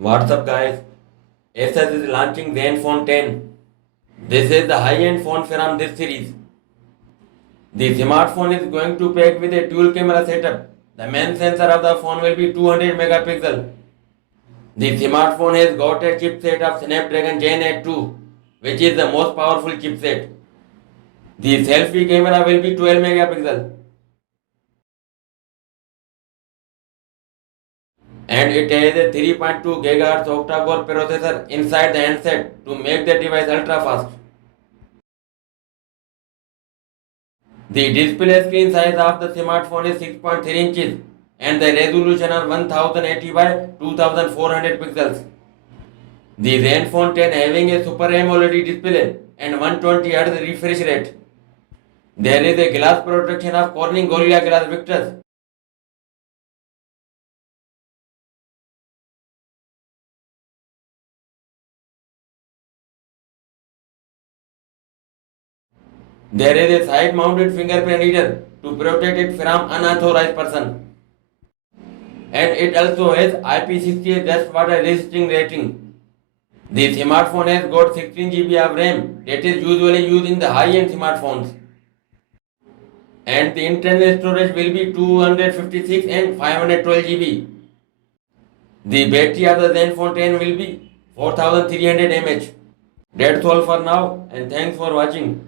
What's up, guys? ASUS is launching ZenFone 10. This is the high-end phone from this series. The smartphone is going to pack with a dual camera setup. The main sensor of the phone will be 200 megapixel. The smartphone has got a chipset of Snapdragon Gen 8 which is the most powerful chipset. The selfie camera will be 12 megapixel. And it has a 3.2 GHz octa-core processor inside the handset to make the device ultra fast. The display screen size of the smartphone is 6.3 inches and the resolution are 1080 by 2400 pixels. The ZenFone 10 having a Super AMOLED display and 120Hz refresh rate. There is a glass protection of Corning Gorilla Glass Victus. There is a side-mounted fingerprint reader to protect it from unauthorized person. And it also has IP68 dust water resisting rating. The smartphone has got 16 GB of RAM that is usually used in the high-end smartphones. And the internal storage will be 256 and 512 GB. The battery of the ZenFone 10 will be 4300 mAh. That's all for now and thanks for watching.